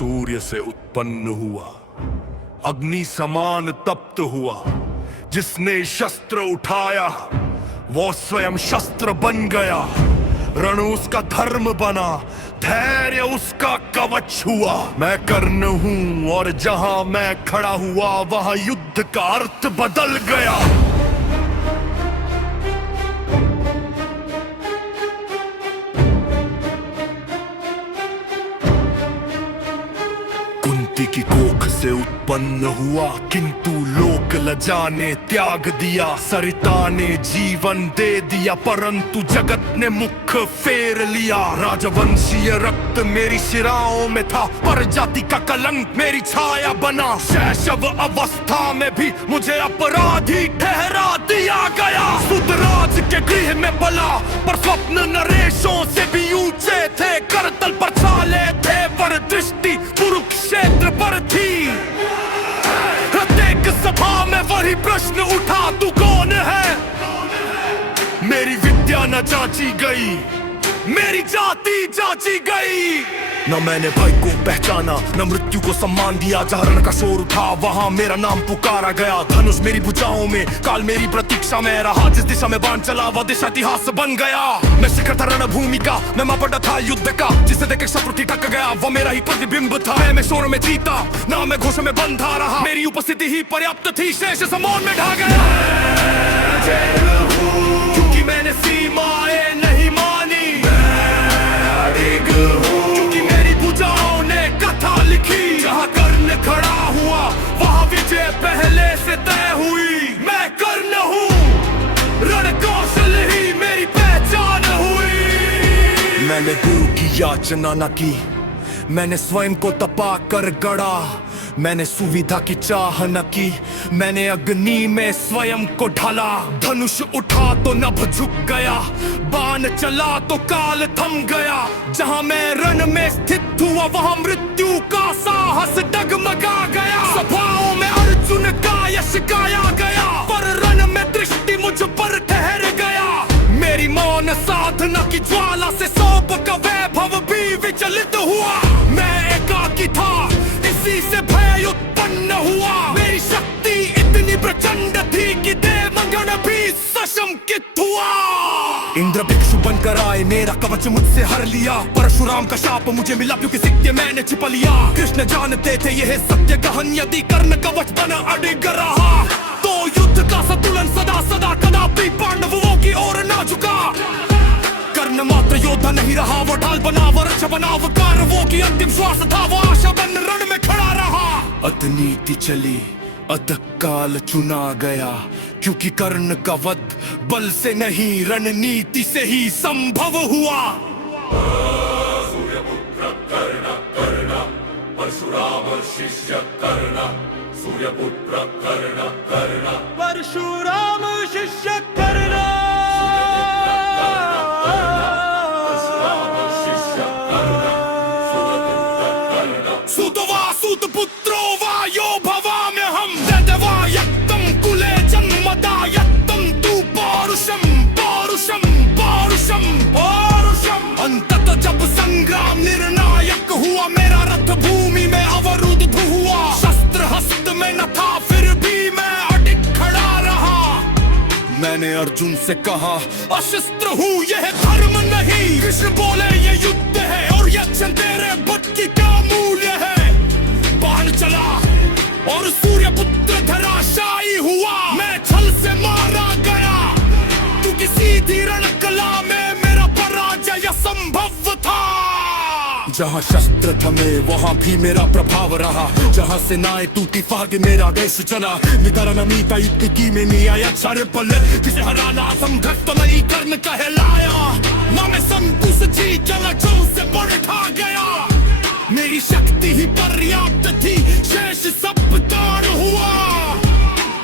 सूर्य से उत्पन्न हुआ, अग्नि समान तप्त हुआ। जिसने शस्त्र उठाया वो स्वयं शस्त्र बन गया। रण उसका धर्म बना, धैर्य उसका कवच हुआ। मैं कर्ण हूं और जहां मैं खड़ा हुआ वहां युद्ध का अर्थ बदल गया। कुंती की कोख से उत्पन्न हुआ, किंतु लोक लजाने त्याग दिया। सरिता ने जीवन दे दिया, परंतु जगत ने मुख फेर लिया। राजवंशीय रक्त मेरी शिराओं में था, पर जाति का कलंक मेरी छाया बना। शैशव अवस्था में भी मुझे अपराधी ठहरा दिया गया। सुतराज के गृह में पला, पर स्वप्न नरेशों से भी ऊंचे थे। करतल पर छाले थे, पर दृष्टि कुरुक्षेत्र पर थी। प्रत्येक सभा में वही प्रश्न उठा, तू कौन है? मेरी विद्या न जांची गई, मेरी जाति जांची गई। न मैंने भय को पहचाना, न मृत्यु को सम्मान दिया। जहाँ रण का शोर उठा वहाँ मेरा नाम पुकारा गया। धनुष मेरी भुजाओं में, काल मेरी प्रतीक्षा में रहा। जिस दिशा में बाण चला वह दिशा इतिहास बन गया। मैं शिखर था रणभूमि का, मैं मापदंड था युद्ध का। जिसे देख शत्रु ठिठक गया वो मेरा ही प्रतिबिंब था। मैं शोर में जीता, ना मैं घोष में बंधा रहा। मेरी उपस्थिति ही पर्याप्त थी, शेष समौन में ढा गया। क्योंकि मैंने सीमाएं नहीं मानी, क्योंकि मेरी भुजाओं ने कथा लिखी। जहाँ कर्ण खड़ा हुआ वहाँ विजय पहले से तय हुई। मैं कर्ण हूँ, रण कौशल ही मेरी पहचान हुई। मैंने गुरु की याचना न की, मैंने स्वयं को तपा कर गढ़ा। मैंने सुविधा की चाह न की, मैंने अग्नि में स्वयं को ढाला। धनुष उठा तो नभ झुक गया, बाण चला तो काल थम गया। जहां मैं रण में स्थित हुआ वहां मृत्यु का साहस डगमगा गया। सभाओं में अर्जुन का यश गाया गया, पर रण में दृष्टि मुझ पर ठहर गया। मेरी मौन साधना की ज्वाला से सौंप का वैभव भी विचलित हुआ। मैं एकाकी था, इसी से भय उत्पन्न हुआ। मेरी शक्ति इतनी प्रचंड थी कि देवगण भी सशंकित हुआ। इंद्र भिक्षु बनकर आए, मेरा कवच मुझसे हर लिया। परशुराम का शाप मुझे मिला, क्योंकि सत्य मैंने छिपा लिया। कृष्ण जानते थे यह सत्य गहन, यदि कर्ण कवच बना अडिग रहा तो युद्ध का संतुलन सदा सदा कदापि पांडवों की ओर ना झुका। कर्ण मात्र योद्धा नहीं रहा, वो ढाल बना, वो रक्षा बना, वो कारवों की अंतिम श्वास था। वो आशा बन रण में खड़ा रहा। अतनीति चली, अतः काल चुना गया। क्योंकि कर्ण का वध बल से नहीं रणनीति से ही संभव हुआ। सूर्यपुत्र कर्ण, कर्ण परशुराम शिष्य कर्ण। सूर्यपुत्र कर्ण, कर्ण परशुराम शिष्य कर्ण। सुतवा सुत पुत्रो वा यो भवाम्यहम्। यद्वायत्तं कुले जन्मदायत्तं तु पौरुषं पौरुषं पौरुषं पौरुषं। अंततः जब संग्राम निर्णायक हुआ, मेरा रथ भूमि में अवरुद्ध हुआ। शस्त्र हस्त में न था, फिर भी मैं अडिग खड़ा रहा। मैंने अर्जुन से कहा, अशस्त्र हूँ यह धर्म नहीं। कृष्ण बोले ये युद्ध है और यक्षण तेरे बट की क्या मूल्य है। बाण चला और सूर्यपुत्र धराशायी हुआ। मैं छल से मारा गया, क्योंकि सीधी रणकला में मेरा पराजय संभव था। जहाँ शस्त्र थमे वहाँ भी मेरा प्रभाव रहा। जहाँ से नाए टूटी फाग मेरा देश चला। नितरा नमीता युक्ति की में नहीं आया चारे पल्ले। जिसे हराना असंभव तो नहीं कर्ण कहलाया। ना मैं संकुश जी चला जो से बढ़ खा गया। मेरी शक्ति ही पर्याप्त थी, शेष सब दान हुआ।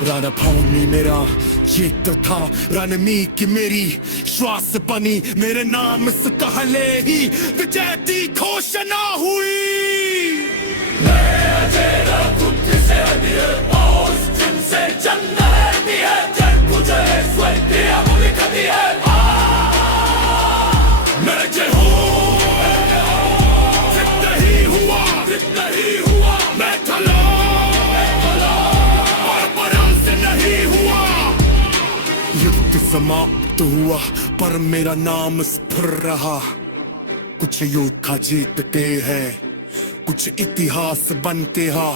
रणभूमि मेरा क्षेत्र था, रणमी की मेरी श्वास बनी। मेरे नाम से कहले ही विजय की घोषणा हुई। मैं अजय रघुत्र से अधिक और जिनसे जन्म है, जन मुझे स्वयं दिया लिख दिया। मैं जय हो, जितना ही हुआ जितना समाप्त हुआ पर मेरा नाम स्फुर रहा। कुछ योद्धा जीतते हैं, कुछ इतिहास बनते हैं।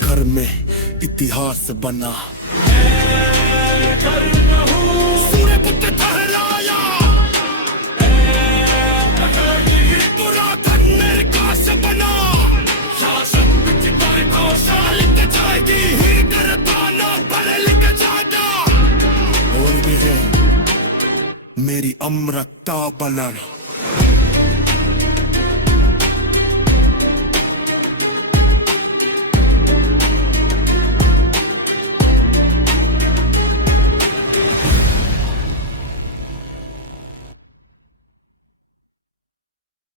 घर में इतिहास बना। सूर्य पुत्र ठहराया, पुरातन निर्काश बना। शासन की परिभाषा लिख जाएगी, ही करता ना पढ़े लिख जाएगा। और भी है मेरी अमृता बनन।